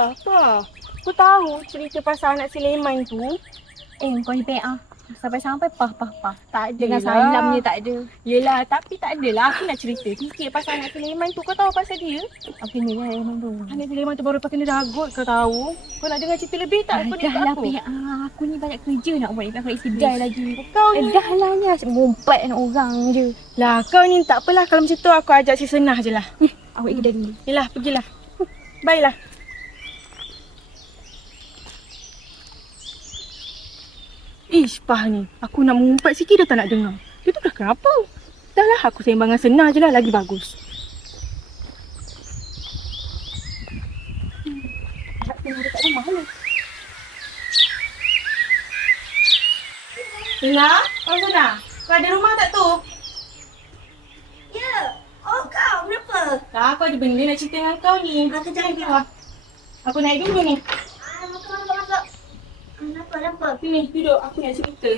Apa? Aku tahu cerita pasal anak Sulaiman tu. Kau ni peak ah. Sampai-sampai pah. Tak ada Dengan lah. salam je tak ada. Yelah, tapi tak adalah. Aku nak cerita sikit pasal anak Sulaiman tu. Kau tahu pasal dia? Apa ni lah memang tu. Anak Sulaiman tu baru pakai kena ragut, kau tahu. Kau nak dengar cerita lebih tak? Apa dia Dah tak lah apa? peak ah. Aku ni banyak kerja nak buat. Nak balik kedai lagi. Kau ni. Dah lah ni asyik ngumpat dengan orang je. Lah, kau ni tak apalah. Kalau macam tu aku ajak si Senah je lah. Awak kedai dulu. Yelah, pergilah. Baiklah. Ish, Pah ni. Aku nak mengumpat sikit dah tak nak dengar. Dia tu dah kenapa? Dah lah, aku sembang dengan Senah je lah. Lagi bagus. Senah dekat rumah ni. Senah? Oh, Senah. Kau ada rumah tak tu? Ya. Oh, kau kenapa? Tak, aku ada benda nak cerita dengan kau ni. Kejap. Keluar. Aku naik dulu ni. Masuk. Kenapa? Sini, duduk. Aku nak cerita.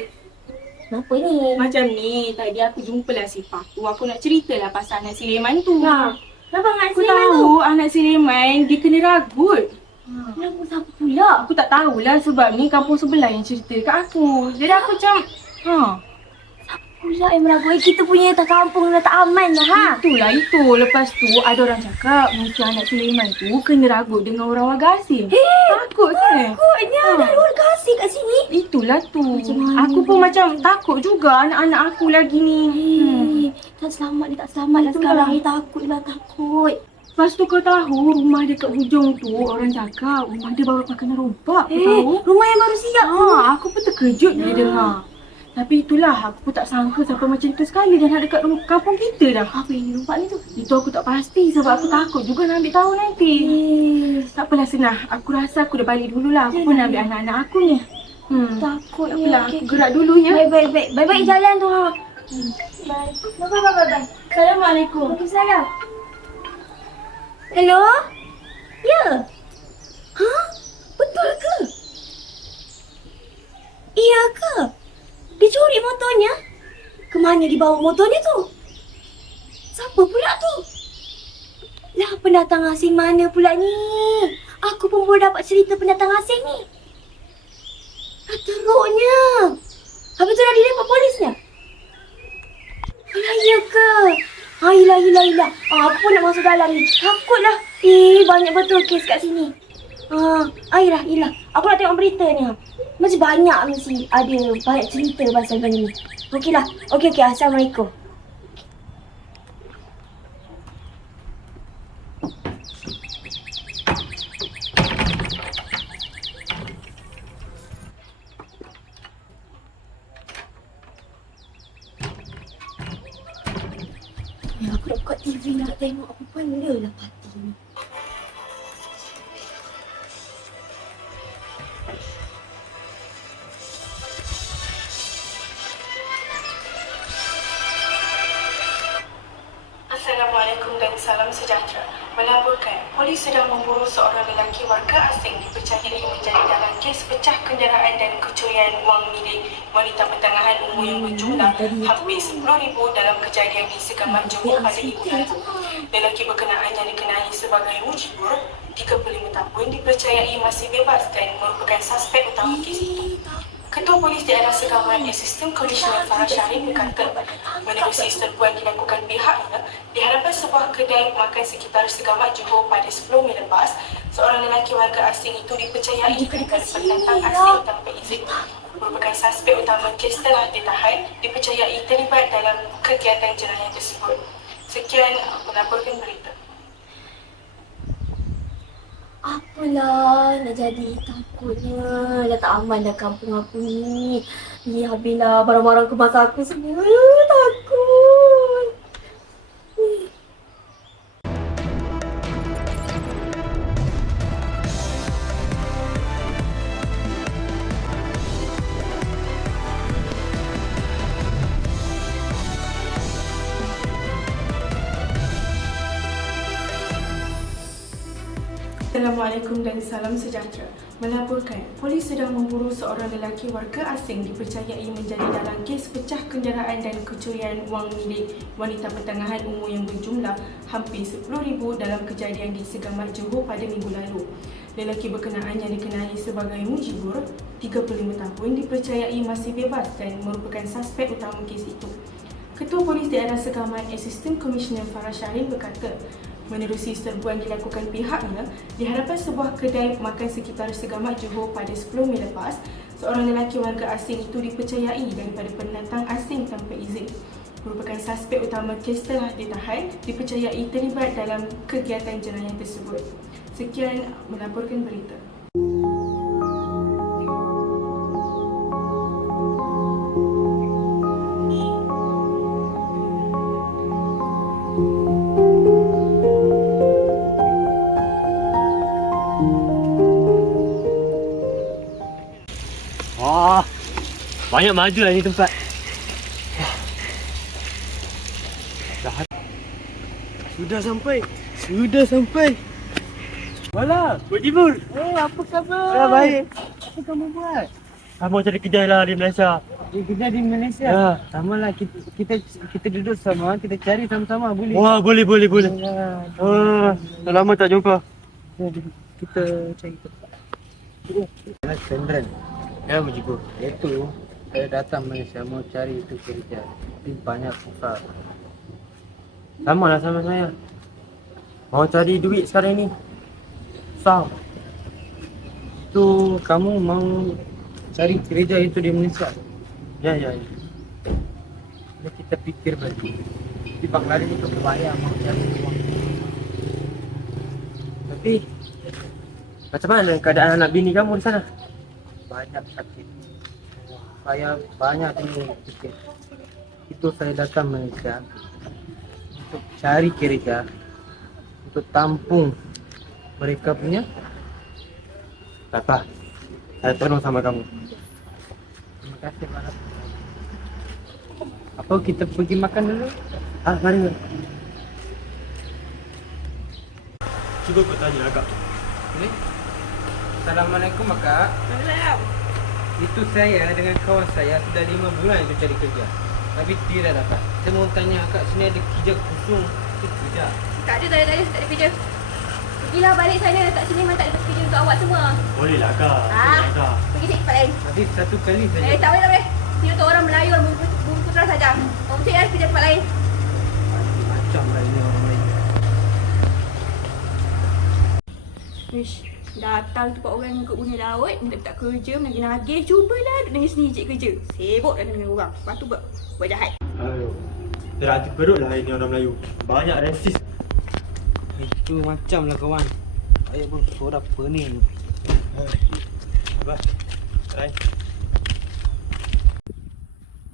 Kenapa ni? Macam ni, tadi aku jumpalah si Pak tu. Aku nak ceritalah pasal anak Sulaiman tu. Kenapa dengan Aku tahu anak Sulaiman dia kena ragut. Kenapa siapa pula? Aku tak tahulah sebab ni kampung sebelah yang cerita kat aku. Jadi aku macam, Pula yang meragui kita punya kampung dah tak aman dah ha? itulah itu. Lepas tu ada orang cakap mungkin anak Sulaiman tu kena ragut dengan orang warga asing. Takut kan? Takutnya ada warga asing kat sini. Itulah tu. Macam mana Aku pun macam takut juga anak-anak aku lagi ni. Tak selamat dia tak selamat lah Itulah. sekarang. Takut. Lepas tu kau tahu rumah dia kat hujung tu orang cakap rumah dia baru pakai rombak. Kau tahu? Rumah yang baru siap tu. Aku pun terkejut bila dengar. Tapi itulah aku pun tak sangka sampai macam tu sekali dah nak dekat kampung kita dah. Apa yang rumah ni tu? Itu aku tak pasti sebab aku takut juga nak ambil tahu nanti. Tak apalah Senah. Aku rasa aku dah balik dululah. Aku pun nak ambil anak-anak aku ni. Takutnya. Tak apalah, aku gerak dulu ya. Baik-baik jalan tu ha. Baik. Bye. Assalamualaikum. Waalaikumsalam. Hello? Ya? Ha? Betul ke? Iya ke? Dicuri motornya? Kemana dibawa motornya tu? Siapa pula tu? Lah pendatang asing mana pula ni? Aku pun baru dapat cerita pendatang asing ni. Ah, teruknya. Habis tu dah direport polisnya? Alah, iya ke? Hilah. Aku pun nak masuk dalam ni. Takutlah. Banyak betul kes kat sini. Hilah. Aku nak tengok berita ni. Masih banyak mesti ada banyak cerita pasal benda ni. Okeylah. Okey. Assalamualaikum. Aku nak buka TV nak tengok apa benda lah parti ni. Assalamualaikum dan salam sejahtera. Melaporkan, polis sedang memburu seorang lelaki warga asing dipercayai menjadi dalam kes pecah kenderaan dan kecurian wang milik wanita pertengahan umur yang berjumlah hampir 10,000 dalam kejadian di Segamat Johor pada minggu lalu. Lelaki berkenaan yang dikenali sebagai Mujibur, 35 tahun, dipercayai masih bebas dan merupakan suspek utama kes itu. Ketua Polis Daerah Segamat Assistant Commissioner Farah Syahrin berkata, menerusi serbuan dilakukan pihaknya di hadapan sebuah kedai makan sekitar Segamat Johor pada 10 Mei lepas, seorang lelaki warga asing itu dipercayai dengan pendatang asing tanpa izin. Merupakan suspek utama kes telah ditahan, dipercayai terlibat dalam kegiatan jenayah tersebut. Sekian melaporkan berita. Apalah nak jadi, takutnya dah tak aman dah kampung aku ni. Habislah barang-barang kemas aku semua. Takut. Assalamualaikum dan salam sejahtera. Melaporkan, polis sedang memburu seorang lelaki warga asing dipercayai menjadi dalam kes pecah kenderaan dan kecurian wang milik wanita pertengahan umur yang berjumlah hampir 10,000 dalam kejadian di Segamat Johor pada minggu lalu. Lelaki berkenaan yang dikenali sebagai Mujibur, 35 tahun, dipercayai masih bebas dan merupakan suspek utama kes itu. Ketua Polis Daerah Segamat Assistant Commissioner Farah Shahrin berkata, menerusi serbuan dilakukan pihaknya di hadapan sebuah kedai makan sekitar Segamat Johor pada 10 Mei lepas, seorang lelaki warga asing itu dipercayai daripada pendatang asing tanpa izin. Merupakan suspek utama kes telah ditahan, dipercayai terlibat dalam kegiatan jenayah tersebut. Sekian melaporkan berita. Wah, banyak maju lah ni tempat. Sudah sampai. Malah, Mujibur. Apa khabar? Ya, baik. Apa kamu buat? Kamu cari kedai lah di Malaysia. Kita di Malaysia. Ya. Sama lah kita duduk sama, kita cari sama-sama boleh. Wah, boleh. Ya, Dah lama tak jumpa. kita cari tempat. Sendirian. Ya, Mujibur. Itu saya datang Malaysia mau cari itu kerja. Tapi banyak susah. Sama lah sama saya. Mau cari duit sekarang ni. Susah. Itu kamu mau cari kerja itu di Malaysia. Ya. Jadi kita pikir lagi. Di Bangladesh itu berbahaya mau cari uang. Tapi macam mana keadaan anak bini kamu di sana? Banyak sakit. Saya banyak ini pikir. Itu saya datang Malaysia untuk cari kerja, untuk tampung mereka punya. Tak apa. Saya tolong sama kamu. Terima kasih banyak. Apa kita pergi makan dulu? Mari. Cuba kau tanya agak. Ini. Assalamualaikum Kak. Itu saya dengan kawan saya sudah 5 bulan itu cari kerja. Tapi tidak dapat. Saya mau tanya Kak, sini ada kerja kosong. Itu kerja. Tak ada, tak ada kerja. Pergilah balik sana, tak sini memang tak ada kerja untuk awak semua. Boleh lah kak. Pergi cari tempat lain. Nanti satu kali saja. Tak boleh. Sini untuk orang Melayu, orang bumi putra saja. Kamu cari kerja tempat lain. Macam lah ini orang lain. Wish, datang tempat orang ikut bunyi laut, minta kerja, menagih-nagih. Cubalah duduk dengan sendiri cik kerja. Sibuk dah dengan orang. Lepas tu buat jahat. Aduh. Terhati perut lah ini orang Melayu. Banyak rasis. Itu macam lah kawan. Saya pun suara pening. Apa? Try.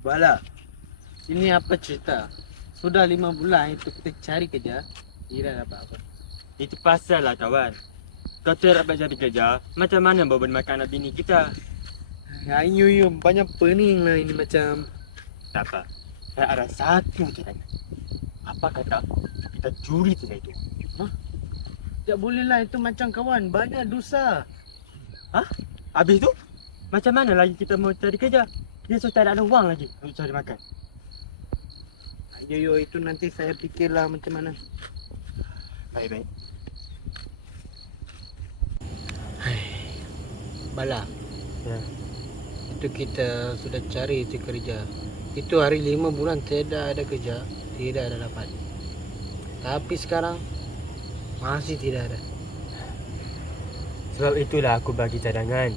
Bala, ini apa cerita? Sudah 5 bulan itu kita cari kerja, tidak dapat apa. Itu pasal lah kawan. Kau tak dapat cari kerja, macam mana bawa makan anak bini kita? Ayo, banyak pening lah ini macam. Tak apa. Saya ada satu caranya. Apa kata kita curi saja itu? Tak boleh lah itu macam kawan, banyak dosa. Habis tu, macam mana lagi kita mau cari kerja? Dia sudah tak ada wang lagi untuk cari makan. Ayo, itu nanti saya fikirlah macam mana. Baik-baik. Bala, Ya. itu kita sudah cari itu kerja. Itu hari 5 bulan tidak ada kerja, tidak ada dapat. Tapi sekarang masih tidak ada. Sebab itulah aku bagi cadangan.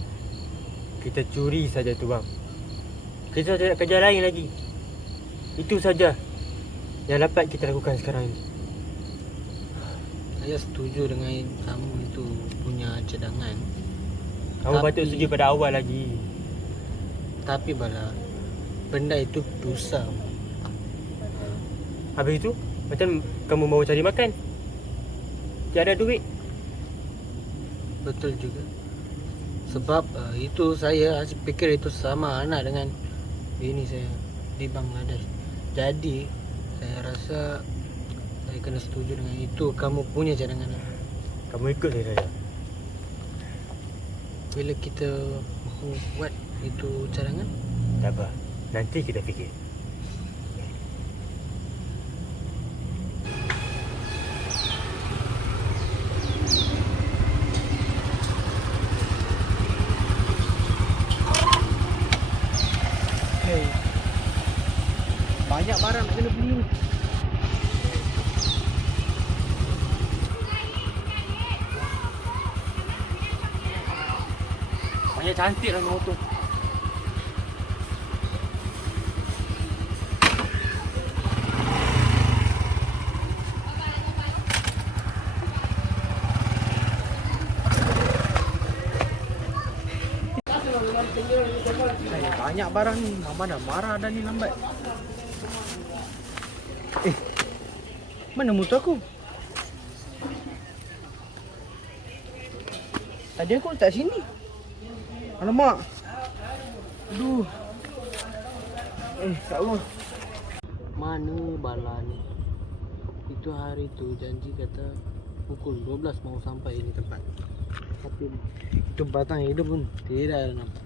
Kita curi saja tu bang. Kita tak ada kerja lain lagi. Itu saja yang dapat kita lakukan sekarang ini. Saya setuju dengan kamu itu punya cadangan. Kamu Tapi- patut setuju pada awal lagi. Tapi Bala, benda itu dosa. Habis itu, macam kamu mau cari makan? Tiada duit. Betul juga. Sebab itu saya fikir itu sama anak dengan bini saya di Bangladesh. Jadi saya rasa saya kena setuju dengan itu. Kamu punya cadangan. Kamu ikut saya. Bila kita mahu buat itu cadangan, Tak apa. Nanti kita fikir. Banyak cantik lah motor. Banyak barang ni. Mama dah marah dah ni lambat. Mana motor aku? Tadi aku letak sini. Alamak. Aduh. Tak Allah. Mana bala ni? Itu hari tu janji kata pukul 12 mau sampai ini tempat. Tapi itu batang hidup pun tidak ada nampak.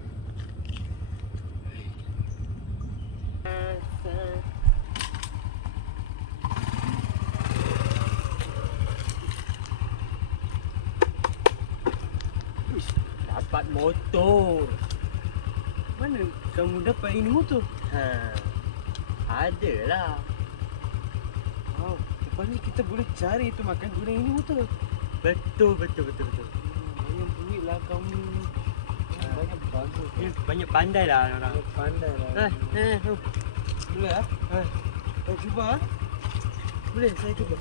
Dapat motor. Mana kamu dapat ini motor? Adalah. Oh, lepas ni kita boleh cari tu makan guna ini motor. Betul. Banyak duit lah kamu. Banyak bagus. Banyak pandai lah orang. Banyak pandai lah. Boleh ah? Cuba ah. Boleh, saya cuba.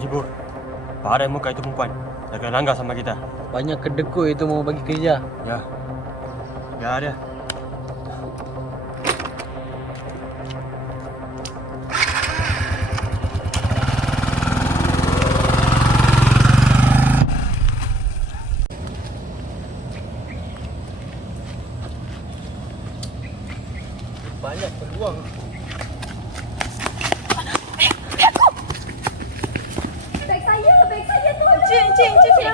Jibur. Parah muka itu perempuan. Jangan langgar sama kita. Banyak kedekut itu mau bagi kerja. Ya. Ya ada. Banyak peluang. Beg saya tu. Cik,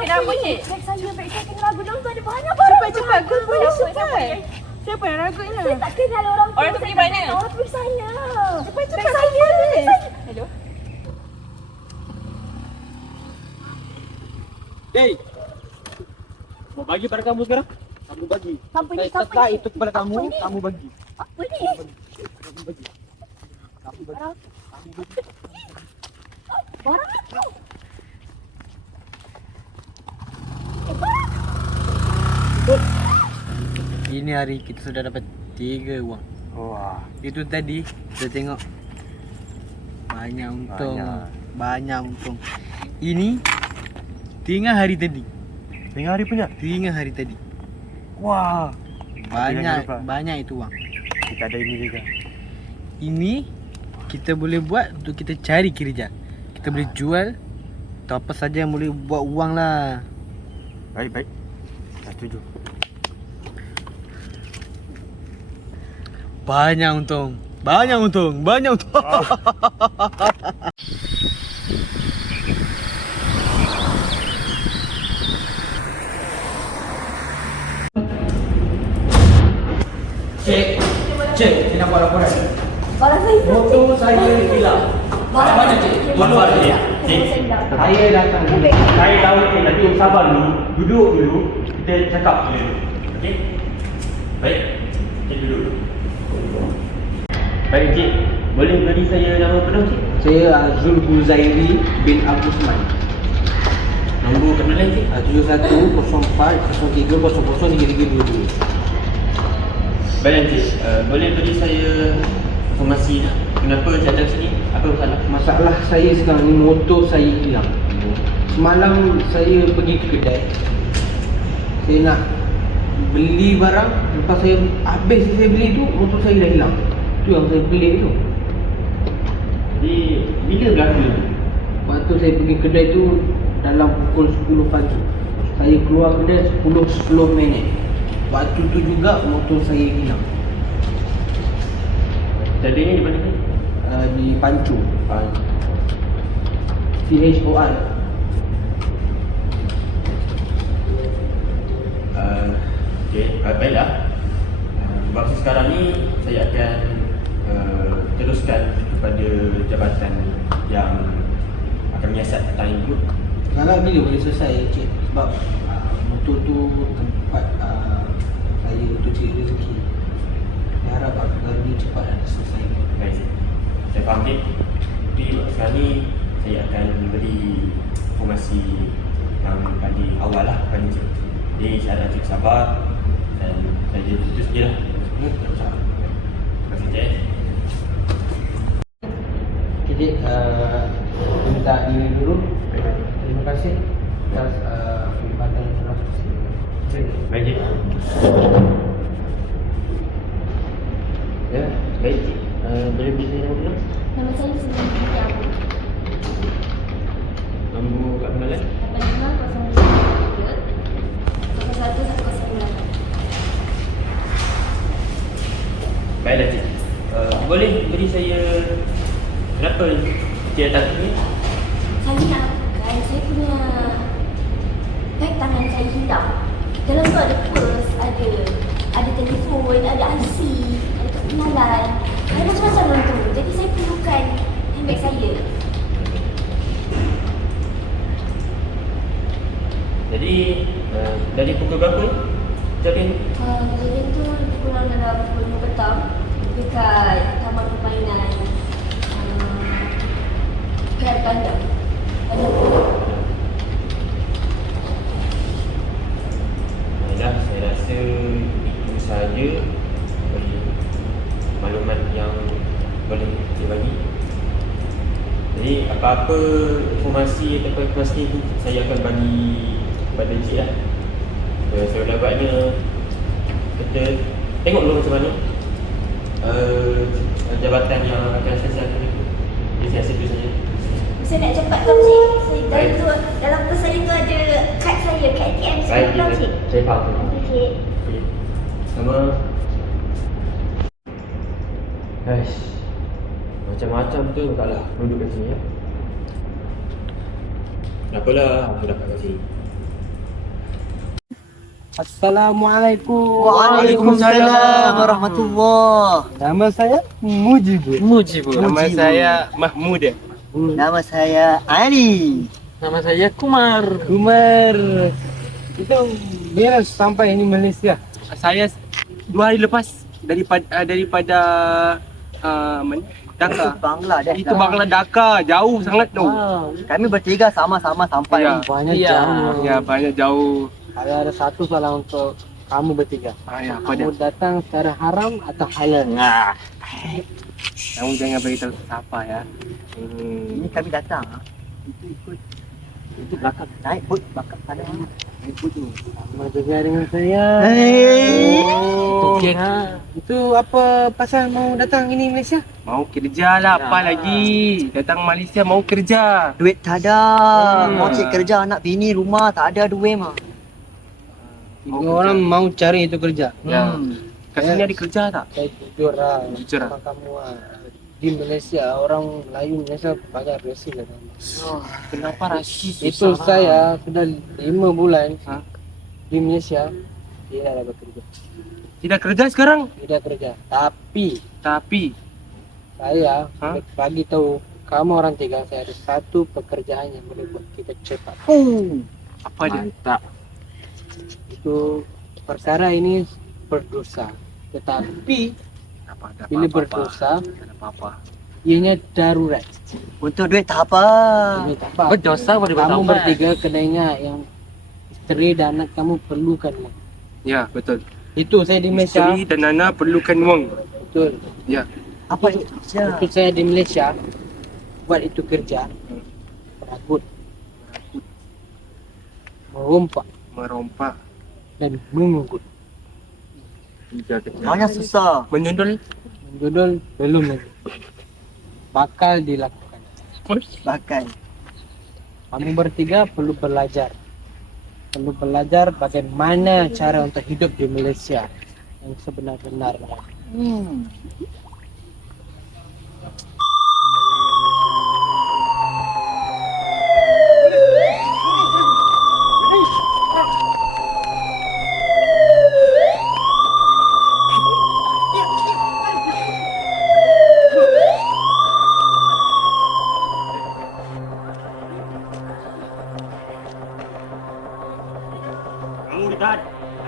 kenapa cik? Beg saya kena ragu dalam tu ada banyak barang. Cepat, kumpul cepat. Siapa yang ragut ni? Saya tak kenal orang tu. Orang tu pergi mana? Orang tu pergi sana. Cepat, Beg saya. Hello? Hey. Mau bagi pada kamu sekarang? Kamu bagi. Siapa ni? Saya letak itu kepada kamu, Apa ni? kamu bagi. Apa ni? Kamu bagi. Kamu bagi. Barang. Kamu bagi. Barang apa? Ini hari kita sudah dapat 3 uang. Wah. Itu tadi kita tengok banyak untung. Banyak untung. Ini tinggal hari tadi. Tengah hari punya. Tinggal hari tadi. Wah. Banyak itu uang. Kita ada ini juga. Ini kita boleh buat untuk kita cari kerja. Kita boleh jual atau apa saja yang boleh buat uang lah. Baik. Saya setuju. Banyak untung. Cik, kita buat laporan. Barang saya. Motor saya hilang. Mana cik? Sabar dia. Cik. Saya datang. Saya tahu cik, tapi sabar dulu. Duduk dulu. Kita cakap dulu. Okey? Baik. Cik duduk. Baik cik. Boleh beri saya nama penuh cik? Saya Azul Huzairi bin Abdusman. Nombor kenalan cik? 710403003322. Baik cik. Boleh beri saya informasi kenapa saya datang sini? Apa masalah? Masalah saya sekarang ni motor saya hilang. Semalam saya pergi ke kedai. Saya nak beli barang, lepas saya habis saya beli tu motor saya dah hilang. Tu yang saya pelik tu. Jadi bila berlaku? Waktu saya pergi kedai tu dalam pukul 10 pagi. Saya keluar kedai 10 minit. Waktu tu juga motor saya hilang. Jadinya di mana ni? Di Pancu. CHOR. Okey, baiklah. Waktu sekarang ni saya akan terus teruskan kepada jabatan yang akan menyiasat petang itu. Harap bila boleh selesai cik, sebab motor tu tempat saya untuk cari rezeki. Saya harap baru ni cepat dan selesai. Baik, Cik. Saya faham, Cik. Tapi sekarang ni saya akan beri informasi yang paling awal lah kepada Cik. Jadi saya harap Cik sabar dan saya jadi itu saja lah. Terima kasih, Cik. Okay, Cik, saya minta diri dulu. Terima kasih atas perkhidmatan yang telah Baik, Cik. Ya, baik, Cik. Boleh beri saya nama dulu? Nama saya Siti Abu. Nombor kat pengenalan? 85 Baiklah, Cik. Boleh beri saya kenapa Cik datang sini? Saya nak lakukan, saya punya beg tangan saya hilang. Dalam tu ada purse, ada telefon, ada IC, ada kad pengenalan. Ada macam-macam dalam tu. Jadi saya perlukan handbag saya. Jadi, dari pukul berapa kejadian ni? Kejadian tu kurang dalam pukul 5 petang dekat taman permainan Grand Bandar. Baiklah, saya rasa itu sahaja maklumat yang boleh Cik bagi. Jadi, apa-apa informasi ataupun informasi itu saya akan bagi kepada Cik lah. Sebenarnya kita tengok dulu macam mana jabatan yang akan selesai itu. Jadi saya rasa itu saja. Saya nak cepat tau cik. Saya dalam tu, dalam purse saya tu ada kad saya, kad ATM Baik, saya tau cik. saya faham. Terima kasih cik. Okey. Sama. Aish. Macam-macam tu taklah duduk kat sini ya. Kenapa aku dapat kat sini? Assalamualaikum. Waalaikumsalam warahmatullahi. Nama saya Mujibur. Nama saya Mahmud. Nama saya Ali. Nama saya Kumar. Itu bila sampai ini Malaysia? Saya 2 hari lepas daripada Dhaka. Bangladesh. Itu Bangla Dhaka, jauh sangat tu. Kami bertiga sama-sama sampai. Ya. Banyak jam. Ya, banyak jauh. Ada satu soalan untuk kamu bertiga. Ya, apa dia? Kamu datang secara haram atau halal? Nah. Kamu jangan beritahu siapa ya. Ini kami datang. Itu belakang. Naik bot belakang sana. Naik bot tu. Sama juga dengan saya. Okey. Itu apa pasal mau datang ini Malaysia? Mau kerja lah, apa lagi? Datang Malaysia mau kerja. Duit tak ada. Mau cik kerja anak bini rumah tak ada duit mah. Tiga orang mau cari itu kerja. Ya. Kat sini ada kerja tak? Saya jujur lah. Jujur lah. Sama kamu lah. Di Malaysia orang Melayu Malaysia banyak rasis lah. Kenapa rasis? Itu saya sudah 5 bulan Ha? di Malaysia tidak ada bekerja. Tidak kerja sekarang? Tidak kerja. Tapi Tapi saya Ha? bagi tahu kamu orang tiga, saya ada satu pekerjaan yang boleh buat kita cepat. apa dia? Tak. Itu perkara ini berdosa. Tetapi bila berdosa, apa-apa. ianya darurat. Untuk duit tak apa. Ini tak apa. Berdosa boleh Kamu bertaubat. bertiga kedainya yang isteri dan anak kamu perlukan uang. Ya, betul. Itu saya di Malaysia. Isteri dan anak perlukan wang. Betul. Ya. Apa itu? Itu saya di Malaysia buat itu kerja. Peragut, Merompak. dan mengugut. Banyak susah. Menyundul. Menjodol belum lagi. Bakal dilakukan. Pakai. Kamu bertiga perlu belajar. Perlu belajar bagaimana cara untuk hidup di Malaysia yang sebenar-benarnya.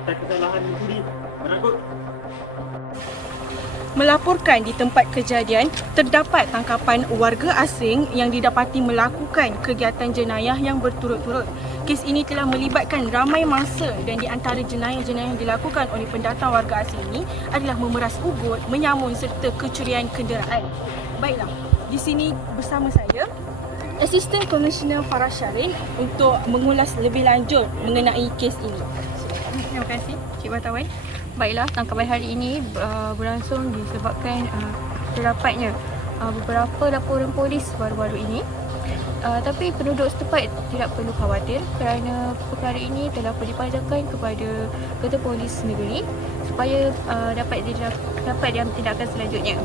atas kesalahan mencuri, merangkut. Melaporkan di tempat kejadian, terdapat tangkapan warga asing yang didapati melakukan kegiatan jenayah yang berturut-turut. Kes ini telah melibatkan ramai mangsa dan di antara jenayah-jenayah yang dilakukan oleh pendatang warga asing ini adalah memeras ugut, menyamun serta kecurian kenderaan. Baiklah, di sini bersama saya Assistant Commissioner Farah Syarin untuk mengulas lebih lanjut mengenai kes ini. Terima kasih Cik Wartawan. Baiklah, tangkapan hari ini berlangsung disebabkan terdapatnya beberapa laporan polis baru-baru ini. Tapi penduduk setempat tidak perlu khawatir kerana perkara ini telah dipadatkan kepada Ketua Polis Negeri supaya dapat diambil tindakan selanjutnya.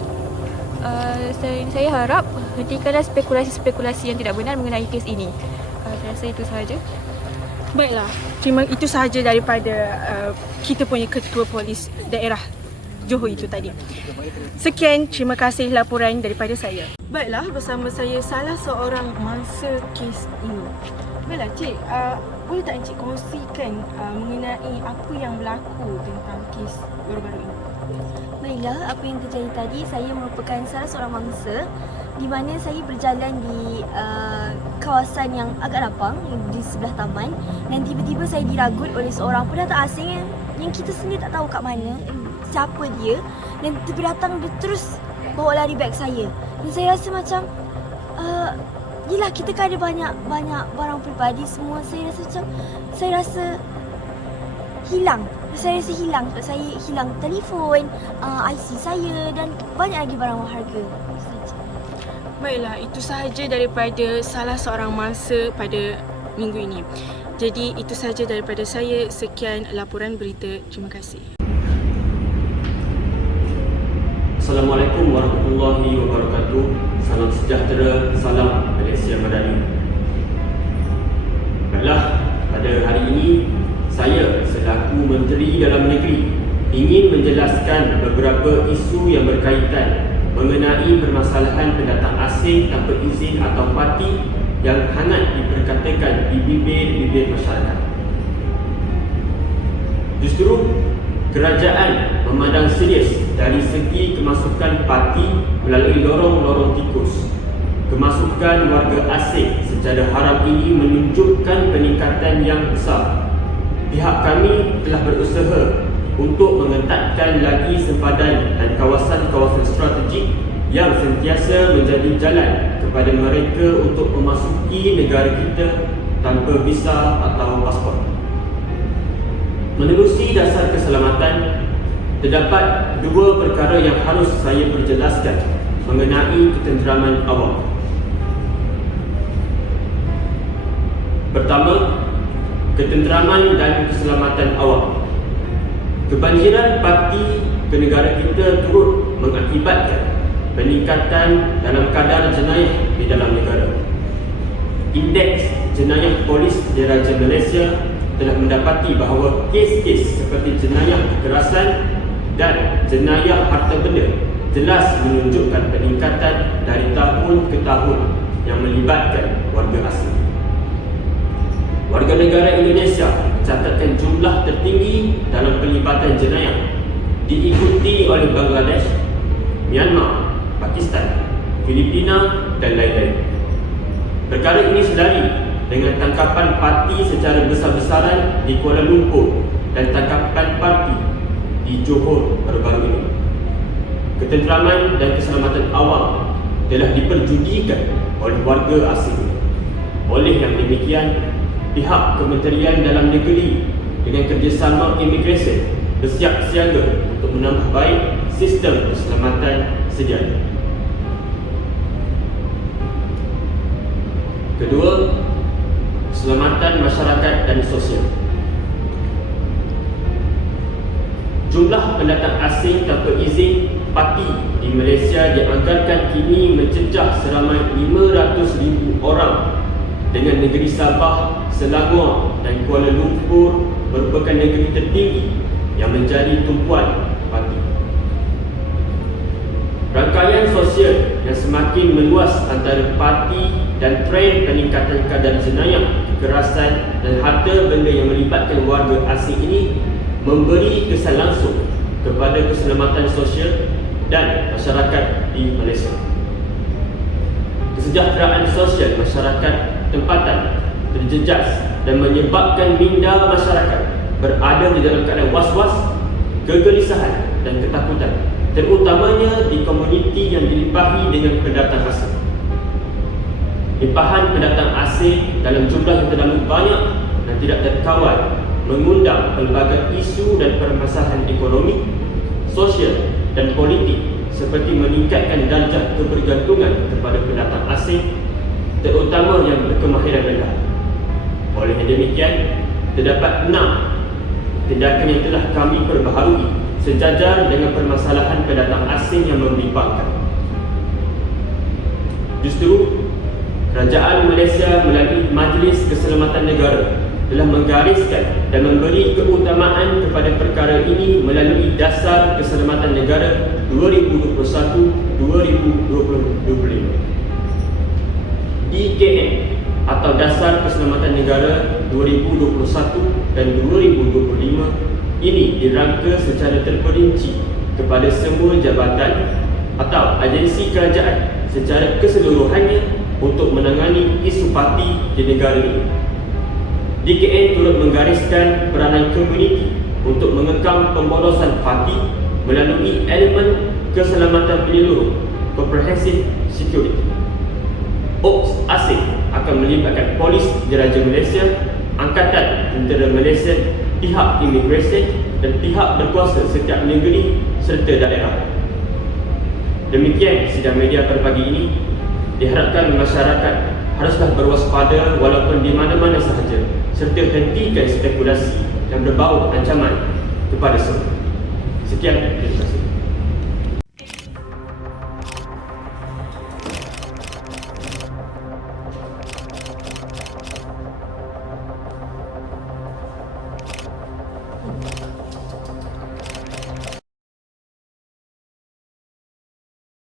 Saya harap hentikanlah spekulasi-spekulasi yang tidak benar mengenai kes ini. Saya rasa itu sahaja. Baiklah, itu sahaja daripada kita punya Ketua Polis Daerah Johor itu tadi. Sekian, terima kasih laporan daripada saya. Baiklah, bersama saya salah seorang mangsa kes ini. Baiklah, Cik, boleh tak Encik kongsikan mengenai apa yang berlaku tentang kes baru-baru ini? Baiklah, apa yang terjadi tadi, saya merupakan salah seorang mangsa di mana saya berjalan di kawasan yang agak lapang di sebelah taman dan tiba-tiba saya diragut oleh seorang pendatang asing yang kita sendiri tak tahu kat mana, siapa dia, dan tiba datang dia terus bawa lari beg saya. Dan saya rasa macam yelah, kita kan ada banyak barang peribadi semua. Saya rasa hilang. Saya sebab saya hilang telefon, IC saya dan banyak lagi barang berharga. Baiklah, itu sahaja daripada salah seorang mangsa pada minggu ini. Jadi itu sahaja daripada saya. Sekian laporan berita. Terima kasih. Assalamualaikum warahmatullahi wabarakatuh. Salam sejahtera, salam Malaysia Madani. Baiklah, pada hari ini saya selaku Menteri Dalam Negeri ingin menjelaskan beberapa isu yang berkaitan mengenai permasalahan pendatang asing tanpa izin atau parti yang hangat diperkatakan di bibir-bibir masyarakat. Justru kerajaan memandang serius dari segi kemasukan parti melalui lorong-lorong tikus. Kemasukan warga asing secara haram ini menunjukkan peningkatan yang besar. Pihak kami telah berusaha untuk mengetatkan lagi sempadan dan kawasan-kawasan strategik yang sentiasa menjadi jalan kepada mereka untuk memasuki negara kita tanpa visa atau pasport. Menerusi dasar keselamatan, terdapat dua perkara yang harus saya perjelaskan mengenai ketenteraman awam. Pertama, ketenteraman dan keselamatan awam. Kebanjiran parti ke negara kita turut mengakibatkan peningkatan dalam kadar jenayah di dalam negara. Indeks jenayah polis Diraja Malaysia telah mendapati bahawa kes-kes seperti jenayah kekerasan dan jenayah harta benda jelas menunjukkan peningkatan dari tahun ke tahun yang melibatkan warga asing. Warga negara Indonesia mencatatkan jumlah tertinggi dalam pelibatan jenayah, diikuti oleh Bangladesh, Myanmar, Pakistan, Filipina dan lain-lain. Perkara ini sedari dengan tangkapan parti secara besar-besaran di Kuala Lumpur dan tangkapan parti di Johor baru-baru ini. Ketenteraman dan keselamatan awam telah diperjudikan oleh warga asing. Oleh yang demikian, pihak Kementerian Dalam Negeri dengan kerjasama imigresen bersiap siaga untuk menambah baik sistem keselamatan sedia. Kedua, keselamatan masyarakat dan sosial. Jumlah pendatang asing tanpa izin parti di Malaysia dianggarkan kini mencecah seramai 500,000 orang, dengan negeri Sabah, Selangor dan Kuala Lumpur merupakan negeri tertinggi yang menjadi tumpuan parti. Rangkaian sosial yang semakin meluas antara parti dan trend peningkatan kadar jenayah, kekerasan dan harta benda yang melibatkan warga asing ini memberi kesan langsung kepada keselamatan sosial dan masyarakat di Malaysia. Kesejahteraan sosial masyarakat tempatan terjejas dan menyebabkan minda masyarakat berada di dalam keadaan was-was, kegelisahan dan ketakutan, terutamanya di komuniti yang dilimpahi dengan pendatang asing. Limpahan pendatang asing dalam jumlah yang terlalu banyak dan tidak terkawal mengundang pelbagai isu dan permasalahan ekonomi, sosial dan politik seperti meningkatkan darjah kebergantungan kepada pendatang asing, terutama yang berkemahiran rendah. Oleh demikian, terdapat 6 tindakan yang telah kami perbaharui sejajar dengan permasalahan pendatang asing yang membimbangkan. Justru, Kerajaan Malaysia melalui Majlis Keselamatan Negara telah menggariskan dan memberi keutamaan kepada perkara ini melalui Dasar Keselamatan Negara 2021-2025. DKN atau Dasar Keselamatan Negara 2021 dan 2025 ini dirangka secara terperinci kepada semua jabatan atau agensi kerajaan secara keseluruhannya untuk menangani isu parti di negara ini. DKN turut menggariskan peranan komuniti untuk mengekang pemborosan parti melalui elemen keselamatan menyeluruh (Comprehensive Security). Ops asing akan melibatkan polis diraja Malaysia, Angkatan Tentera Malaysia, pihak imigresen dan pihak berkuasa setiap negeri serta daerah. Demikian sidang media pada pagi ini. Diharapkan masyarakat haruslah berwaspada walaupun di mana-mana sahaja serta hentikan spekulasi yang berbau ancaman kepada semua. Sekian, terima kasih.